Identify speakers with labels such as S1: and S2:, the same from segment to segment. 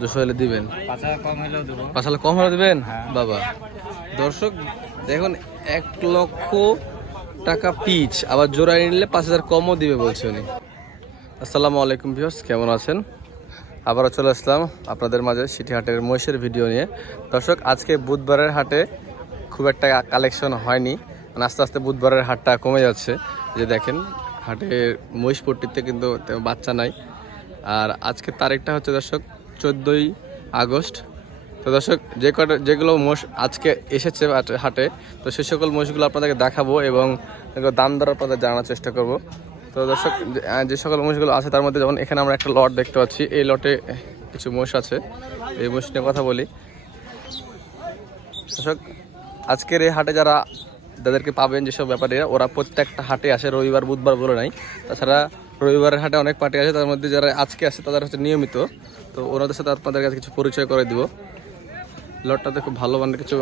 S1: দুশো হলে
S2: দিবেন?
S1: পাঁচ হাজার কম
S2: হলে দিবেন?
S1: হ্যাঁ।
S2: বাবা। দর্শক দেখুন এক লক্ষ টাকা পিচ আবার জোড়া নিলে পাঁচ হাজার কমও দিবে বলছে উনি। আসসালামু আলাইকুম ভিউয়ার্স কেমন আছেন? আবারও চলে আসলাম আপনাদের মাঝে সিটি হাটের মহিষের ভিডিও নিয়ে। দর্শক আজকে বুধবারের হাটে খুব একটা কালেকশন হয়নি মানে আস্তে আস্তে বুধবারের হাটটা কমে যাচ্ছে। যে দেখেন হাটের মহিষপট্টিতে কিন্তু বাচ্চা নাই। আর আজকের তারিখটা হচ্ছে দর্শক চোদ্দোই আগস্ট। তো দর্শক, যে কটা যেগুলো মোষ আজকে এসেছে হাটে- তো সে সকল মোষগুলো আপনাদেরকে দেখাবো এবং দাম দর আপনাদের জানার চেষ্টা করব। তো দর্শক, যে- যে সকল মোষগুলো আছে তার মধ্যে যেমন এখানে আমরা একটা লট দেখতে পাচ্ছি, এই লটে কিছু মোষ আছে। এই মোষ নিয়ে কথা বলি। দর্শক, আজকের এই হাটে যারা যাদেরকে পাবেন যেসব ব্যাপারীরা, ওরা প্রত্যেকটা হাটে আসে, রবিবার, বুধবার বলে নাই। তাছাড়া রবিবারের হাটে অনেক পার্টি আছে তার মধ্যে যারা আজকে আসে তাদের হচ্ছে নিয়মিত। তো ওনাদের সাথে আপনাদের কাছে কিছু পরিচয় করে দিব। লটটাতে খুব ভালো মানে কিছু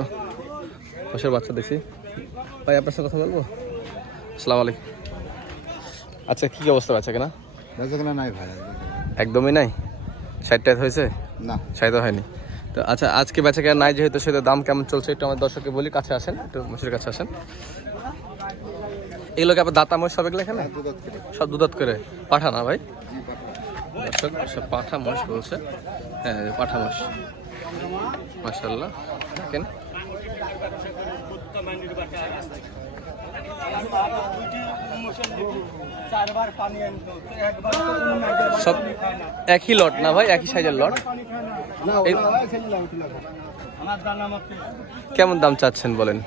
S2: মোষের বাচ্চা দেখছি। ভাই আপনার সাথে কথা বলব? আসসালামু আলাইকুম। আচ্ছা কী অবস্থা আছে কেনা?
S3: বেচাকেনা নাই ভাই।
S2: একদমই নাই? ষাট টাইট হয়েছে?
S3: না।
S2: সাইতে হয়নি। তো আচ্ছা আজকে বেচা কেনা নাই যেহেতু সেটা দাম কেমন চলছে একটু আমার দর্শককে বলি কাছে আসেন একটু মসির কাছে আসেন। এগুলোকে আবার দাতা মোষ সব এগুলো এখানে? সব দুধাত করে? পাঠা না ভাই? দর্শক সব পাঠা মোষ বলছে। হ্যাঁ পাঠা মোষ মাসাল্লাহ দেখেন। সব একই লট না ভাই? একই সাইজের লট? এই- কেমন দাম চাচ্ছেন বলেন?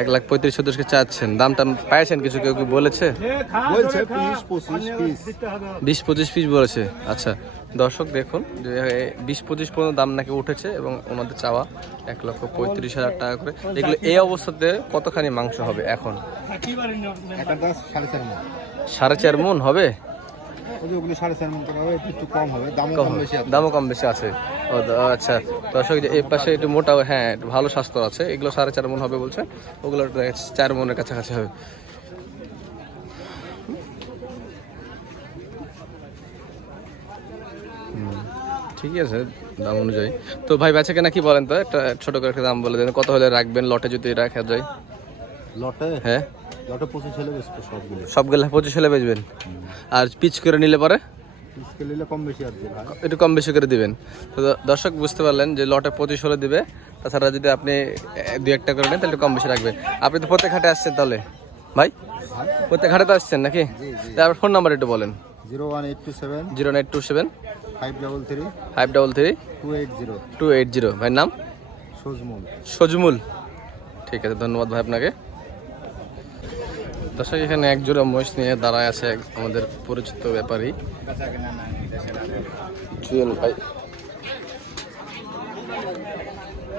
S2: এক লাখ পঁয়ত্রিশ সদস্যকে চাচ্ছেন। দাম টাম পাইছেন কিছু? কেউ কি বলেছে?
S3: বলছে বিশ পঁচিশ পিস
S2: বলেছে। আচ্ছা দর্শক দেখুন যে বিশ পঁচিশ পর্যন্ত দাম নাকি উঠেছে এবং ওনাদের চাওয়া এক লক্ষ পঁয়ত্রিশ হাজার টাকা করে। এগুলো এই অবস্থাতে কতখানি মাংস হবে এখন?
S3: সাড়ে চার মন
S2: হবে?
S3: ওগুলো সাড়ে চার মন হবে একটু একটু কম হবে দাম
S2: কম
S3: কম বেশি
S2: দামও কম বেশি আছে। ও দ- আচ্ছা। দর্শক যে এই পাশে একটু মোটা হ্যাঁ একটু ভালো স্বাস্থ্য আছে। এগুলো সাড়ে চার মন হবে বলছে। ওগুলো চার মনের কাছাকাছি হবে। ঠিকই আছে দাম অনুযায়ী। তো ভাই বেচা কেনা কি বলেন তো? একটা ছোট করে একটা দাম বলে দেন। কত হলে রাখবেন? লটে যদি রাখা যায়।
S3: লটে?
S2: হ্যাঁ?
S3: লটে পঁচিশ হলে বেশি সবগুলো।
S2: সবগুলো পঁচিশ হলে বেচবেন? আর পিচ করে নিলে পরে?
S3: নিলে কম বেশি
S2: একটু কম বেশি করে দিবেন। তো দর্শক বুঝতে পারলেন যে লটে পঁচিশ হলে দিবে। তাছাড়া যদি আপনি দুই একটা করে নেন তাহলে একটু কম বেশি রাখবে। আপনি তো প্রত্যেক হাটে আসছেন তাহলে? ভাই? প্রত্যেক হাটে তো আসছেন নাকি? আপনার ফোন নাম্বার একটু বলেন।
S3: Zero one eight two seven.
S2: Zero nine two seven.
S3: Five double three.
S2: Five double three.
S3: Two eight zero.
S2: Two eight zero. ভাইয়ের নাম?
S3: সজমুল।
S2: সজমুল। ঠিক আছে ধন্যবাদ ভাই আপনাকে। দর্শক এখানে এক জোড়া মহিষ নিয়ে দাঁড়ায় আছে এক আমাদের পরিচিত ব্যাপারী। জুয়েল ভাই।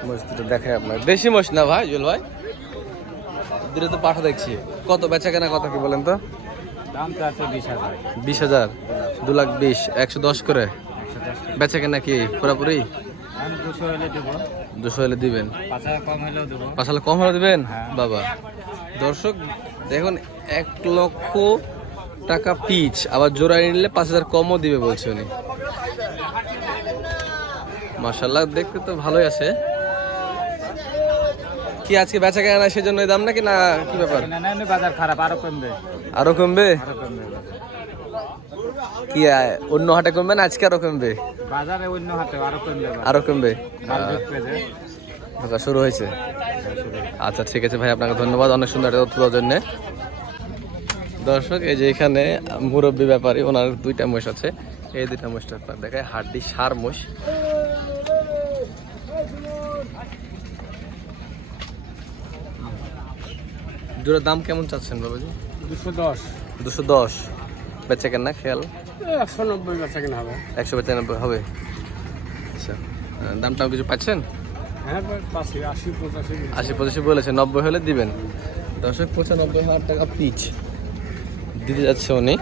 S2: মহিষ দুটো দেখায় আপনার। দেশি মহিষ না ভাই জুয়েল ভাই? দুটো তো পাঠা দেখছি। কত বেচা কেনা কত কি বলেন তো?
S1: বিশ হাজার।
S2: দু লাখ বিশ। একশো দশ করে? বেচা কেনা কি পুরোপুরি?
S1: আমি দুশো হলে
S2: দিবেন?
S1: পাঁচ হাজার কম
S2: হলে দিবেন?
S1: হ্যাঁ।
S2: বাবা। দর্শক দেখুন এক লক্ষ টাকা পিচ আবার নিলে পাঁচ হাজার কমও দিবে বলছে উনি। মাসাল্লাহ দেখতে তো ভালোই আছে। কি আজকে বেচা কেনা সেজন্য দাম নাকি না কি ব্যাপার?
S1: বাজার খারাপ কমবে।
S2: আরও কমবে?
S1: আরও কমবে।
S2: কি অন্য হাটে কমবে না? আজকে আরও কমবে?
S1: বাজারে অন্য হাতে আরও কমবে
S2: আরও কমবে? ঢোকা শুরু হয়েছে। আচ্ছা ঠিক আছে ভাই আপনাকে ধন্যবাদ অনেক সুন্দর একটা তথ্য দেওয়ার জন্যে। দর্শক এই যে এখানে মুরব্বী ব্যাপারী ওনার দুইটা মোষ আছে। এই দুইটা মোষটা আপনার দেখায় হাড্ডি সার মোষ। জোড়ার দাম কেমন চাচ্ছেন বাবাজি?
S1: দুশো দশ।
S2: দুশো দশ। বেচা কেন না খেয়াল?
S1: একশো নব্বই বেচা কিনা হবে।
S2: একশো পঁচানব্বই হবে? আচ্ছা আহ, দামটা কিছু পাচ্ছেন?
S1: হ্যাঁ আশি পঁচাশি।
S2: বলেছে নব্বই হলে দিবেন। দশক পঁচানব্বই হাজার টাকা পিচ। দিতে যাচ্ছে উনি।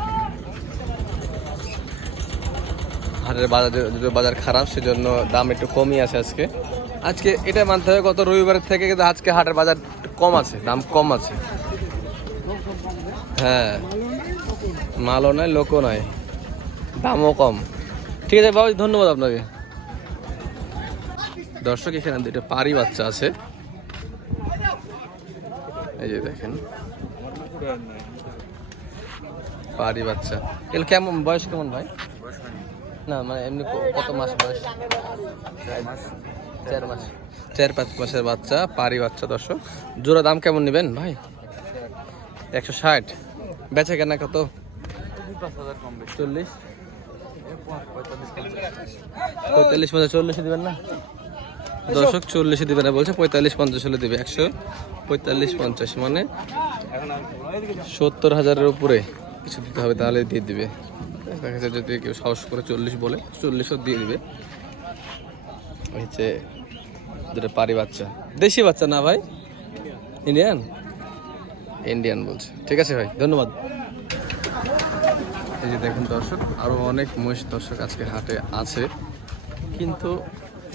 S2: হাটের বাজার যদি বাজার খারাপ সেজন্য দাম একটু কমই আছে আজকে। আজকে এটা মানতে হবে গত রবিবারের থেকে কিন্তু আজকে হাটের বাজার কম আছে দাম কম আছে। হ্যাঁ। মালও নাই, লোকও নাই। দামও কম। ঠিক আছে বাবা ধন্যবাদ আপনাকে। দর্শক, এখানে দুটো পারি বাচ্চা আছে। এই যে দেখেন। পারি বাচ্চা। এগুলো কেমন, বয়স কেমন ভাই? না মানে এমনি কত মাস বয়স? চার মাস। চার পাঁচ মাসের বাচ্চা পারি বাচ্চা, দর্শক। জোড়া দাম কেমন নেবেন ভাই? একশো ষাট। বেচা কেনা কত? চল্লিশ। পঁয়তাল্লিশ পঞ্চাশ চল্লিশে দিবেন না? দর্শক চল্লিশে দিবে না বলছে পঁয়তাল্লিশ পঞ্চাশ হলে দিবে একশো পঁয়তাল্লিশ পঞ্চাশ মানে সত্তর হাজারের উপরে কিছু দিতে হবে তাহলে দিয়ে দিবে। দেখা যাচ্ছে যদি কেউ সাহস করে চল্লিশ বলে চল্লিশও দিয়ে দিবে। হচ্ছে যেটা পারি বাচ্চা। দেশি বাচ্চা না ভাই? ইন্ডিয়ান ইন্ডিয়ান বলছে। ঠিক আছে ভাই ধন্যবাদ। এই যে দেখুন দর্শক আরও অনেক মহিষ দর্শক আজকে হাটে আছে। কিন্তু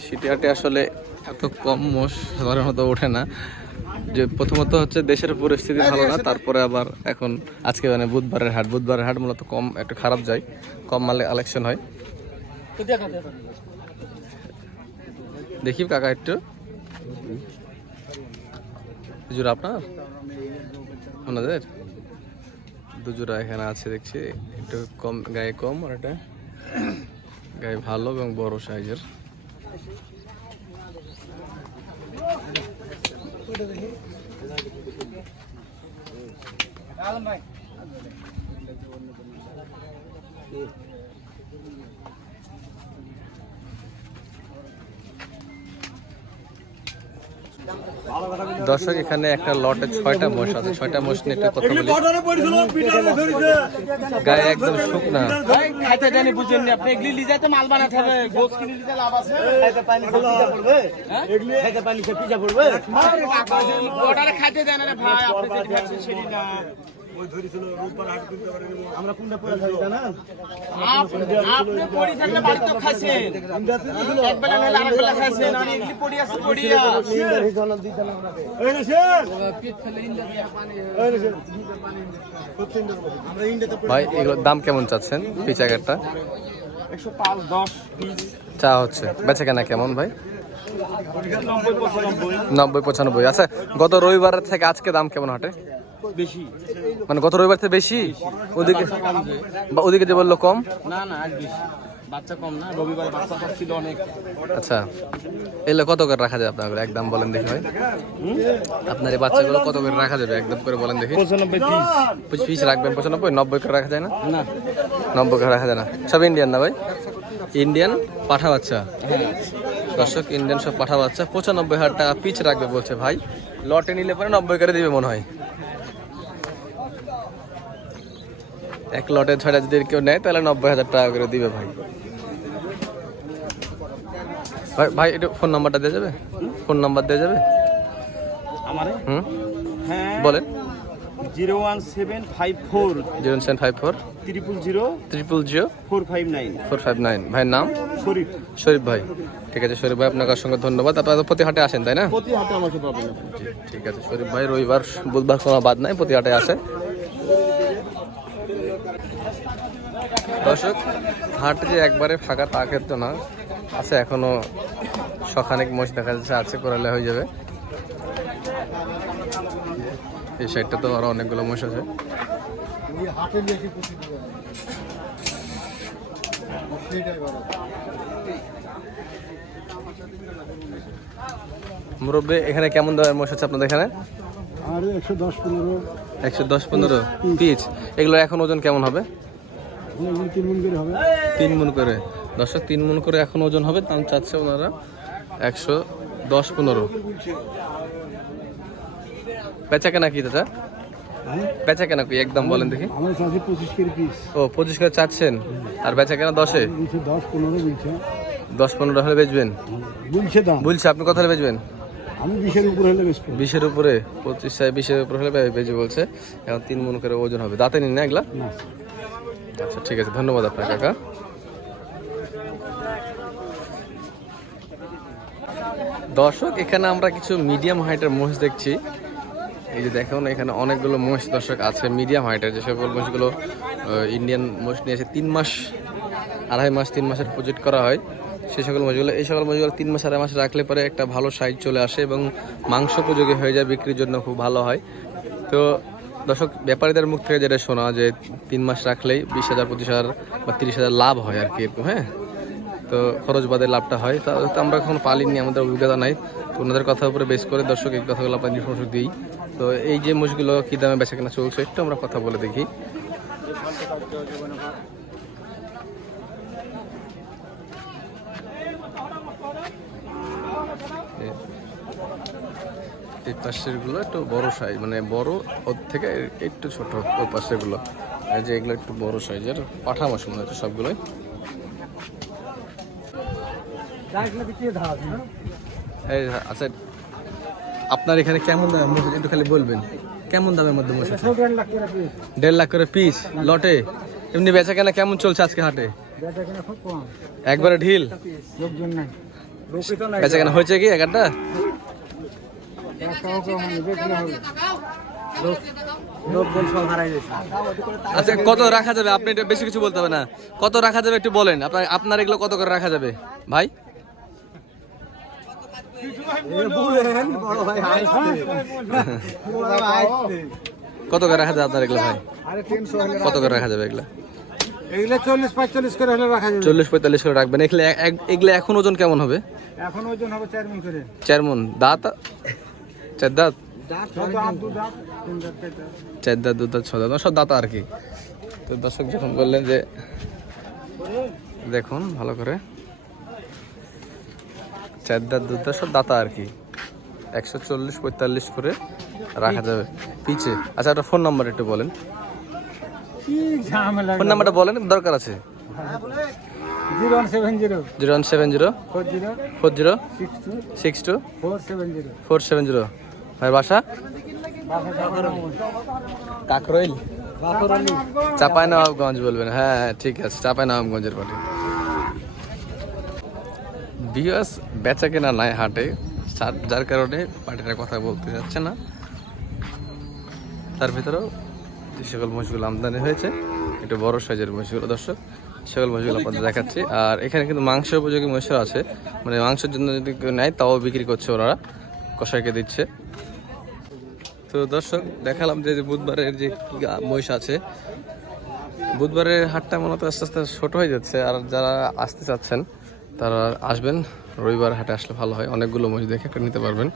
S2: সিটি হাটে আসলে এত কম মোষ সবার মতো ওঠে না। যে প্রথমত হচ্ছে দেশের পরিস্থিতি ভালো না, তারপরে আবার এখন আজকে মানে বুধবারের হাট। বুধবারের হাট মূলত কম, একটু খারাপ যায়, কম মালে কালেকশন হয়। দেখি কাকা একটু। জোড়া আপনার? ওনাদের? দুজোড়া এখানে আছে দেখছি। একটু কম গায়ে কম আর এটা গায়ে ভালো এবং বড় সাইজের। দর্শক এখানে একটা লটে ছয়টা মোষ আছে। ছয়টা মোষ নিয়ে একটু কথা বলি। গায়ে একদম শুকনা।
S4: খাইতে জানি বুঝেন না আপনি। এগুলি তো মাল বানাতে হবে। গোস কিনে লিজে লাভ আছে। খাইতে পানি খেয়ে পিজা পড়বে? এগুলি খাইতে পানি পিজা পড়বে? অর্ডারে খাইতে দেন রে ভাই। আপনি যেটি ভাবছেন সেটি না আমরা কোনটা পড়ে থাকি জানেন? আপনি পড়ি থাকলে বাড়িতে খাইছেন। এক বেলা নাহলে আরেক বেলা খাইছেন আর এগুলি পড়ি আছে পড়িয়া
S2: ভাই এগুলোর দাম কেমন চাচ্ছেন পিচাকারটা
S4: একশো পাঁচ দশ
S2: চা হচ্ছে। বেচে কেনা কেমন ভাই?
S4: নব্বই পঁচানব্বই
S2: নব্বই পঁচানব্বই। আচ্ছা গত রবিবারের থেকে আজকে দাম কেমন হাটে?
S4: বেশি।
S2: মানে গত রবিবার থেকে বেশি? ওদিকে বা ওদিকে যে বলল কম?
S4: না না আজ বেশি। বাচ্চা কম না রবিবার বাচ্চা ছিল অনেক।
S2: আচ্ছা। এগুলো কত করে রাখা যাবে আপনার? একদম বলেন দেখি ভাই। আপনার এই বাচ্চাগুলো কত করে রাখা যাবে? একদম করে বলেন দেখি।
S4: পঁচানব্বই পিস
S2: পিস রাখবেন পঁচানব্বই? নব্বই করে রাখা যায় না?
S4: না।
S2: নব্বই করে রাখা যায় না। সব ইন্ডিয়ান না ভাই? ইন্ডিয়ান পাঠা বাচ্চা?
S4: হ্যাঁ।
S2: দর্শক ইন্ডিয়ান সব পাঠা বাচ্চা। পঁচানব্বই হাজার টাকা পিচ রাখবে বলছে ভাই। লটে নিলে পরে নব্বই করে দিবে মনে হয়। এক লটে ছয়টা যদি কেউ নেয় তাহলে নব্বই হাজার টাকা করে দিবে ভাই। ভাই ভাই একটু ফোন নাম্বারটা দেওয়া যাবে? ফোন নাম্বার দেওয়া যাবে?
S4: আমারে?
S2: হুম?
S4: হ্যাঁ।
S2: বলেন।
S4: Zero one seven five four.
S2: Zero seven five four.
S4: Zero.
S2: Triple zero.
S4: Four five nine.
S2: Four five nine. ভাইয়ের নাম?
S4: শরীফ।
S2: শরীফ ভাই। ঠিক আছে শরীফ ভাই আপনার সঙ্গে ধন্যবাদ। আপনারা প্রতি হাটে আসেন তাই না?
S4: প্রতি আমাকে পাবেন।
S2: ঠিক আছে শরীফ ভাই রবিবার বুধবার কোনো বাদ নাই প্রতি হাটে আসে। দর্শক হাট যে একবারে ফাঁকা তা ক্ষেত্রে না। আছে এখনও সখানেক মোষ দেখা যাচ্ছে আছে করালে হয়ে যাবে। এই সাইডটা তো আরও অনেকগুলো মোষ আছে। মুরব্বী এখানে কেমন দামের মোষ আছে আপনাদের এখানে?
S3: একশো দশ পনেরো।
S2: পিচ এগুলো এখন ওজন কেমন হবে?
S3: তিন মন করে হবে।
S2: তিন মন করে। এখন ওজন হবে দাম চাচ্ছে ওনারা একশো দশ পনেরো। বেচা কেনা কি দাদা? বেচা কেনা কি? একদম বলেন দেখি। ও পঁচিশ করে চাচ্ছেন। আর বেচা কেনা দশে?
S3: দশ পনেরো
S2: হলে বেচবেন?
S3: বলছে
S2: বলছে আপনি কত হলে বেচবেন?
S3: আমি বিশের উপরে হলে বেশ
S2: বিশের উপরে? পঁচিশ বিশের উপরে হলে বে- বেচে বলছে। এখন তিন মন করে ওজন হবে। দাঁতে নিন না এগুলা
S3: না।
S2: আচ্ছা ঠিক আছে, ধন্যবাদ আপনার কাকা। দর্শক, এখানে আমরা কিছু মিডিয়াম হাইটের মহিষ দেখছি। এই যে দেখুন, এখানে অনেকগুলো মোষ দর্শক আছে। মিডিয়াম হাইটের যে সকল মোষগুলো ইন্ডিয়ান মোষ নিয়ে এসে তিন মাস, আড়াই মাস, তিন মাসের প্রজেক্ট করা হয়। সেই সকল মাছগুলো এই সকল মাছগুলো তিন মাস, আড়াই মাস রাখলে পরে একটা ভালো সাইজ চলে আসে এবং মাংস উপযোগী হয়ে যায়, বিক্রির জন্য খুব ভালো হয়। তো দর্শক, ব্যাপারীদের মুখ থেকে যেটা শোনা যে তিন মাস রাখলেই বিশ হাজার, পঁচিশ হাজার বা তিরিশ হাজার লাভ হয় আর কি এরকম হ্যাঁ? তো খরচ বাদে লাভটা হয়। তা আমরা এখন পালিনি, আমাদের অভিজ্ঞতা নাই। তো ওনাদের কথার উপরে বেশ করে দর্শক এই কথাগুলো আপনার ইনফরমেশন দিই। তো এই যে মোষগুলো কী দামে বেচা কেনা চলছে, একটু আমরা কথা বলে দেখি। এই পাশেরগুলো একটু বড় সাইজ মানে বড় ওর থেকে একটু ছোট ওই পাশেরগুলো এই যে এগুলো একটু বড় সাইজের পাঠা মাছ মনে হচ্ছে সবগুলোই। এই আচ্ছা আপনার এখানে কেমন দামের মোষ একটু খালি বলবেন কেমন দামের মধ্যে মোষ দেড় লাখ করে পিস লটে? এমনি বেচা কেনা কেমন চলছে আজকে হাটে? একবারে ঢিল? বেচা কেনা হয়েছে কি একটা আচ্ছা কত রাখা যাবে? আপনি এটা বেশি কিছু বলতে হবে না। কত রাখা যাবে একটু বলেন। আপনার আপনার এগুলো কত করে রাখা যাবে? ভাই? কত করে রাখা যাবে আপনার এগুলো ভাই? কত করে রাখা যাবে এগুলো?
S3: এগুলো চল্লিশ পঁয়তাল্লিশ করে হলে রাখা যাবে।
S2: করে রাখবেন। এগুলো এগুলো এখন ওজন কেমন হবে?
S3: এখন ওজন হবে চার মিন করে।
S2: চার মন। দাঁত? চার দাঁত
S3: চার দাঁত।
S2: দু দাঁত ছ দাঁত। সব দাঁত আর কি। তো দর্শক যখন বললেন যে দেখুন ভালো করে। চার দাঁত দু দাঁত সব দাঁতা আর কি। একশো চল্লিশ পঁয়তাল্লিশ করে রাখা যাবে। পিছে আচ্ছা একটা ফোন নাম্বার একটু বলেন। ফোন নাম্বারটা বলেন দরকার আছে।
S3: Zero one seven zero.
S2: Zero one seven zero.
S3: Four zero.
S2: Four zero.
S3: Six two.
S2: Six two.
S3: Four seven zero.
S2: Four seven zero. ভাই বাসা? কাকরইল। চাপাই নবাবগঞ্জ বলবেন। হ্যাঁ হ্যাঁ ঠিক আছে চাপাই নবাবগঞ্জের পাটি বিয়াস বেচা কেনা নাই হাটে। যার- কারণে পার্টিটার কথা বলতে যাচ্ছে না। তার ভিতরেও যে সকল মহিষগুলো আমদানি হয়েছে, একটু বড় সাইজের মহিষগুলো, দর্শক সেগুলো মহিষগুলো আপনাদের দেখাচ্ছি। আর এখানে কিন্তু মাংস উপযোগী মহিষও আছে। মানে মাংসের জন্য যদি কেউ নেয়, তাও বিক্রি করছে ওরা কষাইকে দিচ্ছে। তো দর্শক, দেখালাম যে বুধবারের যে মহিষ আছে। বুধবারের হাটটা মূলত আস্তে আস্তে ছোট হয়ে যাচ্ছে, আর যারা আসতে চাচ্ছেন, তারা আসবেন। রবিবার হাটে আসলে ভালো হয়। অনেকগুলো মহিষ দেখে একটা নিতে পারবেন।